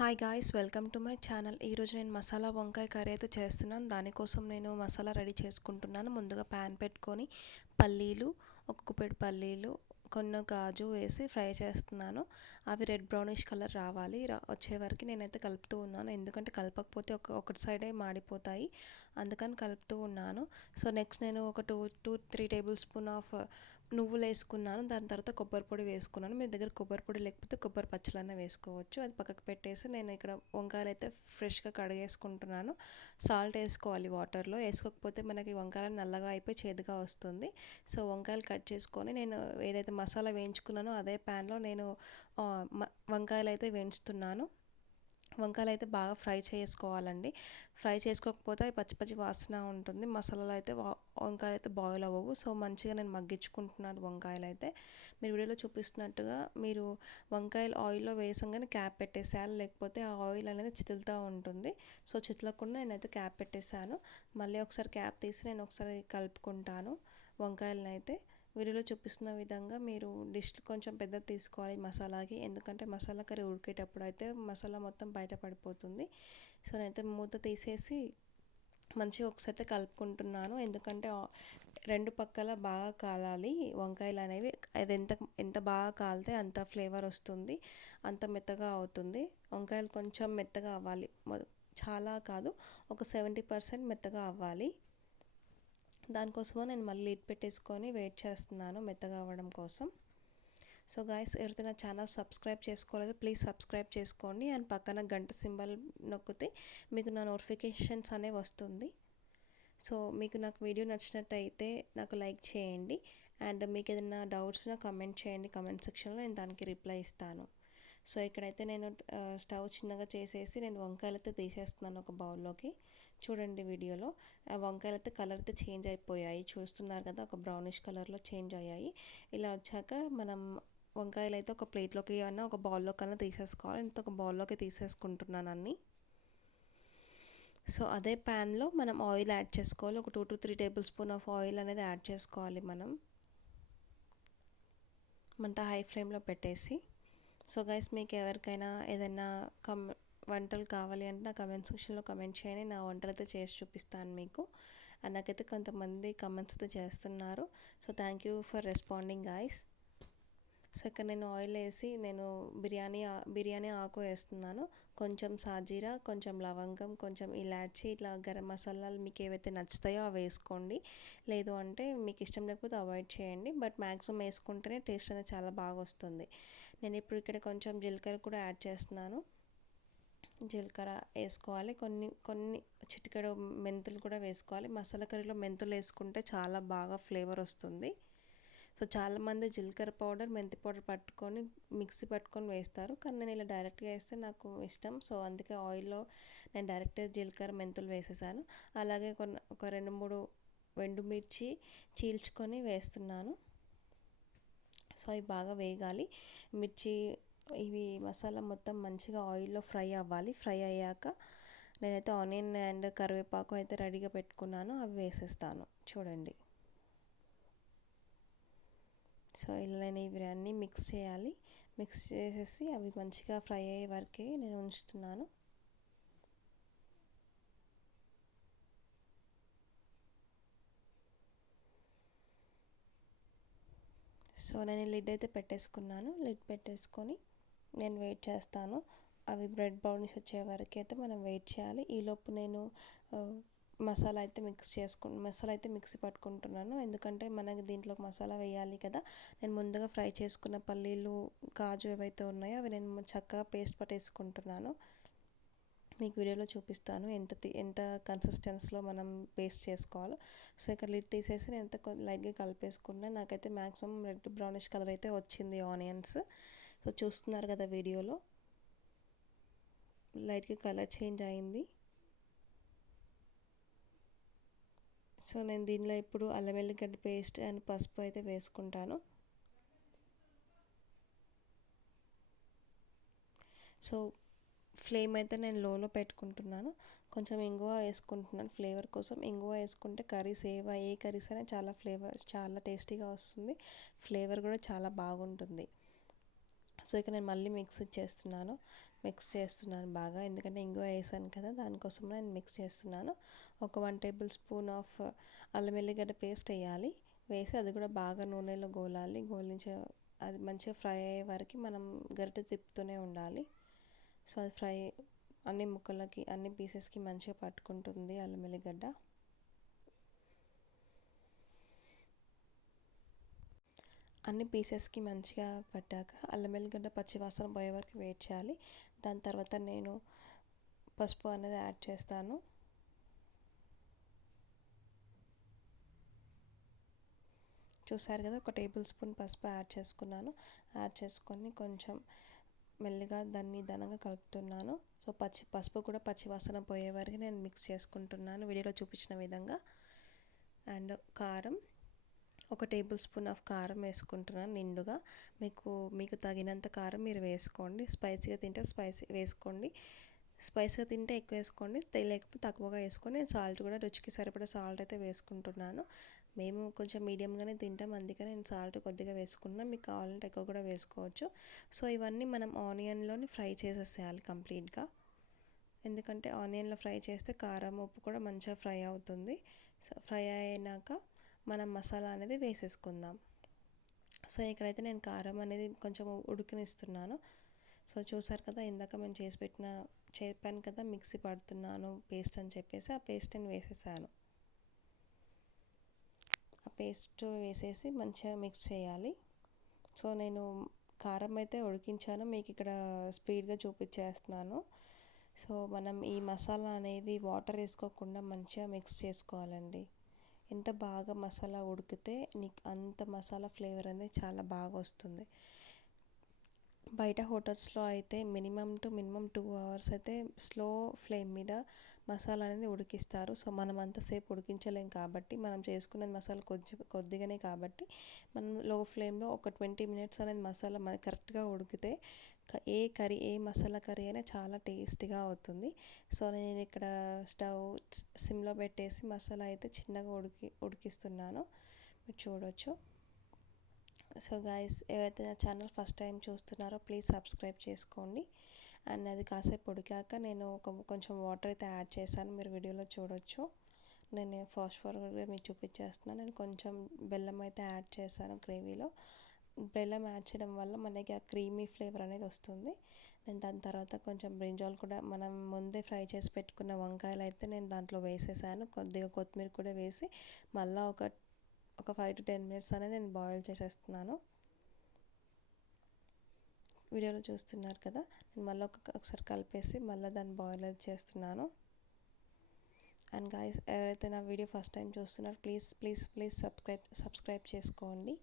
Hi guys, welcome to my channel. ఈరోజు నేను మసాలా వంకాయ కర్రీ అయితే చేస్తున్నాను. దానికోసం నేను మసాలా రెడీ చేసుకుంటున్నాను. ముందుగా ప్యాన్ పెట్టుకొని పల్లీలు, ఒక గుప్పెడు పల్లీలు, కొన్ని కాజు వేసి ఫ్రై చేస్తున్నాను. అవి రెడ్ బ్రౌనిష్ కలర్ రావాలి. వచ్చే వరకు నేనైతే కలుపుతూ ఉన్నాను. ఎందుకంటే కలపకపోతే ఒకటి సైడే మాడిపోతాయి, అందుకని కలుపుతూ ఉన్నాను. సో నెక్స్ట్ నేను ఒక 2-3 టేబుల్ స్పూన్ ఆఫ్ నువ్వులు వేసుకున్నాను. దాని తర్వాత కొబ్బరి పొడి వేసుకున్నాను. మీ దగ్గర కొబ్బరి పొడి లేకపోతే కొబ్బరి పచ్చలన్నా వేసుకోవచ్చు. అది పక్కకు పెట్టేసి నేను ఇక్కడ వంకాయలు అయితే ఫ్రెష్గా కడిగేసుకుంటున్నాను. సాల్ట్ వేసుకోవాలి వాటర్లో. వేసుకోకపోతే మనకి వంకాయలు నల్లగా అయిపోయి చేదుగా వస్తుంది. సో వంకాయలు కట్ చేసుకొని నేను ఏదైతే మసాలా వేయించుకున్నానో అదే ప్యాన్లో నేను వంకాయలు అయితే వేయించుతున్నాను. వంకాయలు అయితే బాగా ఫ్రై చేసుకోవాలండి. ఫ్రై చేసుకోకపోతే పచ్చి పచ్చి వాసన ఉంటుంది. మసాలాలు అయితే వంకాయలు అయితే బాయిల్ అవ్వవు. సో మంచిగా నేను మగ్గించుకుంటున్నాను వంకాయలు అయితే. మీరు వీడియోలో చూపిస్తున్నట్టుగా మీరు వంకాయలు ఆయిల్లో వేసంగానే క్యాప్ పెట్టేసేయాలి, లేకపోతే ఆ ఆయిల్ అనేది చితులుతూ ఉంటుంది. సో చితలకుండా నేనైతే క్యాప్ పెట్టేశాను. మళ్ళీ ఒకసారి క్యాప్ తీసి నేను ఒకసారి కలుపుకుంటాను వంకాయలను అయితే. వీడియోలో చూపిస్తున్న విధంగా మీరు డిష్ కొంచెం పెద్దది తీసుకోవాలి మసాలాకి, ఎందుకంటే మసాలా కర్రీ ఉడికేటప్పుడు అయితే మసాలా మొత్తం బయట పడిపోతుంది. సో నేనైతే మూత తీసేసి మంచిగా ఒకసారి కలుపుకుంటున్నాను. ఎందుకంటే రెండు పక్కల బాగా కాలాలి వంకాయలు అనేవి. అది ఎంత బాగా కాలితే అంత ఫ్లేవర్ వస్తుంది, అంత మెత్తగా అవుతుంది. వంకాయలు కొంచెం మెత్తగా అవ్వాలి, చాలా కాదు, ఒక 70% మెత్తగా అవ్వాలి. దానికోసమో నేను మళ్ళీ లిడ్ పెట్టేసుకొని వెయిట్ చేస్తున్నాను మెత్తగా అవ్వడం కోసం. సో గాయస్, ఎవరైతే నా ఛానల్ సబ్స్క్రైబ్ చేసుకోలేదు ప్లీజ్ సబ్స్క్రైబ్ చేసుకోండి. అండ్ పక్కన గంట సింబల్ నొక్కితే మీకు నా నోటిఫికేషన్స్ అనేవి వస్తుంది. సో మీకు నాకు వీడియో నచ్చినట్టయితే నాకు లైక్ చేయండి. అండ్ మీకు ఏదైనా డౌట్స్ కమెంట్ చేయండి కమెంట్ సెక్షన్లో, నేను దానికి రిప్లై ఇస్తాను. సో ఇక్కడైతే నేను స్టవ్ చిన్నగా చేసేసి నేను వంకాయలు అయితే తీసేస్తున్నాను ఒక బౌల్లోకి. చూడండి వీడియోలో ఆ వంకాయలు అయితే కలర్ అయితే చేంజ్ అయిపోయాయి, చూస్తున్నారు కదా, ఒక బ్రౌనిష్ కలర్లో చేంజ్ అయ్యాయి. ఇలా వచ్చాక మనం వంకాయలు అయితే ఒక ప్లేట్లోకి అన్నా ఒక బౌల్లో కన్నా తీసేసుకోవాలి. ఇంత ఒక బౌల్లోకి తీసేసుకుంటున్నాను అన్నీ. సో అదే ప్యాన్లో మనం ఆయిల్ యాడ్ చేసుకోవాలి. ఒక 2-3 టేబుల్ స్పూన్ ఆఫ్ ఆయిల్ అనేది యాడ్ చేసుకోవాలి మనం, మంట హై ఫ్లేమ్లో పెట్టేసి. సో గైస్, మీకు ఎవరికైనా ఏదైనా వంటలు కావాలి అంటే నా కమెంట్ సెక్షన్లో కమెంట్ చేయండి. నా వంటలు అయితే చేసి చూపిస్తాను మీకు. అండ్ నాకైతే కొంతమంది కమెంట్స్ అయితే చేస్తున్నారు. So thank you for responding guys. So ఇక్కడ నేను ఆయిల్ వేసి నేను బిర్యానీ ఆకు వేస్తున్నాను. కొంచెం సాజీరా, కొంచెం లవంగం, కొంచెం ఇలాచి, ఇట్లా గరం మసాలాలు మీకు ఏవైతే నచ్చుతాయో అవి వేసుకోండి. లేదు అంటే మీకు ఇష్టం లేకపోతే అవాయిడ్ చేయండి. బట్ మ్యాక్సిమం వేసుకుంటేనే టేస్ట్ అనేది చాలా బాగా వస్తుంది. నేను ఇప్పుడు ఇక్కడ కొంచెం జీలకర్ర కూడా యాడ్ చేస్తున్నాను. జీలకర్ర వేసుకోవాలి. కొన్ని చిటికెడు మెంతులు కూడా వేసుకోవాలి. మసాలా కర్రీలో మెంతులు వేసుకుంటే చాలా బాగా ఫ్లేవర్ వస్తుంది. సో చాలామంది జీలకర్ర పౌడర్, మెంతి పౌడర్ పట్టుకొని మిక్సీ పట్టుకొని వేస్తారు, కానీ నేను ఇలా డైరెక్ట్గా వేస్తే నాకు ఇష్టం. సో అందుకే ఆయిల్లో నేను డైరెక్ట్గా జీలకర్ర, మెంతులు వేసేసాను. అలాగే ఒక 2-3 ఎండుమిర్చి చీల్చుకొని వేస్తున్నాను. సో ఇవి బాగా వేగాలి. మిర్చి ఇవి మసాలా మొత్తం మంచిగా ఆయిల్లో ఫ్రై అవ్వాలి. ఫ్రై అయ్యాక నేనైతే ఆనియన్ అండ్ కరివేపాకు అయితే రెడీగా పెట్టుకున్నాను, అవి వేసేస్తాను. చూడండి. సో ఇలా నేను ఇవన్నీ మిక్స్ చేయాలి. మిక్స్ చేసేసి అవి మంచిగా ఫ్రై అయ్యే వరకే నేను ఉంచుతున్నాను. సో నేను లిడ్ అయితే పెట్టేసుకున్నాను. లిడ్ పెట్టేసుకొని నేను వెయిట్ చేస్తాను. అవి బ్రెడ్ బ్రౌనిష్ వచ్చే వరకు అయితే మనం వెయిట్ చేయాలి. ఈలోపు నేను మసాలా అయితే మిక్సీ పట్టుకుంటున్నాను. ఎందుకంటే మనకి దీంట్లో మసాలా వేయాలి కదా. నేను ముందుగా ఫ్రై చేసుకున్న పల్లీలు, కాజు ఏవైతే ఉన్నాయో అవి నేను చక్కగా పేస్ట్ పట్టేసుకుంటున్నాను. మీకు వీడియోలో చూపిస్తాను ఎంత కన్సిస్టెన్సీలో మనం పేస్ట్ చేసుకోవాలో. సో ఇక్కడ లిడ్ తీసేసి నేను లైట్గా కలిపేసుకున్నాను. నాకైతే మ్యాక్సిమం రెడ్ బ్రౌనిష్ కలర్ అయితే వచ్చింది ఆనియన్స్. సో చూస్తున్నారు కదా వీడియోలో, లైట్గా కలర్ చేంజ్ అయింది. సో నేను దీనిలో ఇప్పుడు అల్లం వెల్లిగడ్డ పేస్ట్ అండ్ పసుపు అయితే వేసుకుంటాను. సో ఫ్లేమ్ అయితే నేను లోలో పెట్టుకుంటున్నాను. కొంచెం ఇంగువ వేసుకుంటున్నాను ఫ్లేవర్ కోసం. ఇంగువ వేసుకుంటే కర్రీస్ ఏ కర్రీస్ అయినా చాలా టేస్టీగా వస్తుంది. ఫ్లేవర్ కూడా చాలా బాగుంటుంది. సో ఇక నేను మళ్ళీ మిక్స్ చేస్తున్నాను. మిక్స్ చేస్తున్నాను బాగా, ఎందుకంటే ఇంగువ వేసాను కదా, దానికోసం నేను మిక్స్ చేస్తున్నాను. ఒక 1 టేబుల్ స్పూన్ ఆఫ్ అల్లం వెల్లిగడ్డ పేస్ట్ వేయాలి. వేసి అది కూడా బాగా నూనెలో గోలాలి. గోలించే అది మంచిగా ఫ్రై అయ్యే వరకు మనం గరిటె తిప్పుతూనే ఉండాలి. సో అది ఫ్రై అన్ని ముక్కలకి అన్ని పీసెస్కి మంచిగా పట్టుకుంటుంది అల్లం వెల్లిగడ్డ. అన్ని పీసెస్కి మంచిగా పట్టాక అల్లం వెల్లిగడ్డ పచ్చివాసన పోయే వరకు వెయిట్ చేయాలి. దాని తర్వాత నేను పసుపు అనేది యాడ్ చేస్తాను. చూసారు కదా, ఒక టేబుల్ స్పూన్ పసుపు యాడ్ చేసుకున్నాను. యాడ్ చేసుకొని కొంచెం మెల్లిగా దాన్ని నిదానంగా కలుపుతున్నాను. సో పసుపు కూడా పచ్చివాసన పోయే వరకు నేను మిక్స్ చేసుకుంటున్నాను వీడియోలో చూపించిన విధంగా. అండ్ కారం, ఒక టేబుల్ స్పూన్ ఆఫ్ కారం వేసుకుంటున్నాను నిండుగా. మీకు తగినంత కారం మీరు వేసుకోండి. స్పైసీగా తింటే స్పైసీ వేసుకోండి, స్పైసీగా తింటే ఎక్కువ వేసుకోండి, లేకపోతే తక్కువగా వేసుకొని. నేను సాల్ట్ కూడా రుచికి సరిపడా సాల్ట్ అయితే వేసుకుంటున్నాను. మేము కొంచెం మీడియంగానే తింటాం, అందుకని నేను సాల్ట్ కొద్దిగా వేసుకున్నాను. మీకు కావాలంటే ఎక్కువ కూడా వేసుకోవచ్చు. సో ఇవన్నీ మనం ఆనియన్లోని ఫ్రై చేసేసేయాలి కంప్లీట్గా, ఎందుకంటే ఆనియన్లో ఫ్రై చేస్తే కారం ఉప్పు కూడా మంచిగా ఫ్రై అవుతుంది. సో ఫ్రై అయినాక మనం మసాలా అనేది వేసేసుకుందాం. సో ఇక్కడైతే నేను కారం అనేది కొంచెం ఉడికినిస్తున్నాను. సో చూసారు కదా, ఇందాక మేము చెప్పాను కదా మిక్సీ పడుతున్నాను పేస్ట్ అని చెప్పేసి, ఆ పేస్ట్ నేను వేసేసాను. ఆ పేస్ట్ వేసేసి మంచిగా మిక్స్ చేయాలి. సో నేను కారం అయితే ఉడికించాను, మీకు ఇక్కడ స్పీడ్గా చూపించేస్తున్నాను. సో మనం ఈ మసాలా అనేది వాటర్ వేసుకోకుండా మంచిగా మిక్స్ చేసుకోవాలండి. ఎంత బాగా మసాలా ఉడికితే నీకు అంత మసాలా ఫ్లేవర్ అనేది చాలా బాగా వస్తుంది. బయట హోటల్స్లో అయితే మినిమం 2 అవర్స్ అయితే స్లో ఫ్లేమ్ మీద మసాలా అనేది ఉడికిస్తారు. సో మనం అంతసేపు ఉడికించలేం కాబట్టి, మనం చేసుకునేది మసాలా కొద్దిగానే కాబట్టి మనం లో ఫ్లేమ్లో ఒక 20 మినిట్స్ అనేది మసాలా కరెక్ట్గా ఉడికితే ఏ మసాలా కర్రీ అయినా చాలా టేస్టీగా అవుతుంది. సో నేను ఇక్కడ స్టవ్ సిమ్లో పెట్టేసి మసాలా అయితే చిన్నగా ఉడికిస్తున్నాను, మీరు చూడొచ్చు. సో గైస్, ఎవరైతే నా ఛానల్ ఫస్ట్ టైం చూస్తున్నారో ప్లీజ్ సబ్స్క్రైబ్ చేసుకోండి. అండ్ అది కాసేపు ఉడికాక నేను కొంచెం వాటర్ అయితే యాడ్ చేశాను, మీరు వీడియోలో చూడొచ్చు. నేను ఫాస్ట్ ఫార్వర్డ్గా మీకు చూపించేస్తున్నాను. నేను కొంచెం బెల్లం అయితే యాడ్ చేశాను గ్రేవీలో. బెల్లం యాడ్ చేయడం వల్ల మనకి ఆ క్రీమీ ఫ్లేవర్ అనేది వస్తుంది. నేను దాని తర్వాత కొంచెం బ్రింజాల్ కూడా, మనం ముందే ఫ్రై చేసి పెట్టుకున్న వంకాయలు అయితే నేను దాంట్లో వేసేసాను. కొద్దిగా కొత్తిమీర కూడా వేసి మళ్ళీ ఒక 5 to 10 మినిట్స్ అనేది నేను బాయిల్ చేసేస్తున్నాను. వీడియోలో చూస్తున్నారు కదా, నేను మళ్ళీ ఒకసారి కలిపేసి మళ్ళీ దాన్ని బాయిల్ చేస్తున్నాను. అండ్ గైస్, ఎవరైతే నా వీడియో ఫస్ట్ టైం చూస్తున్నారో ప్లీజ్ సబ్స్క్రైబ్ చేసుకోండి.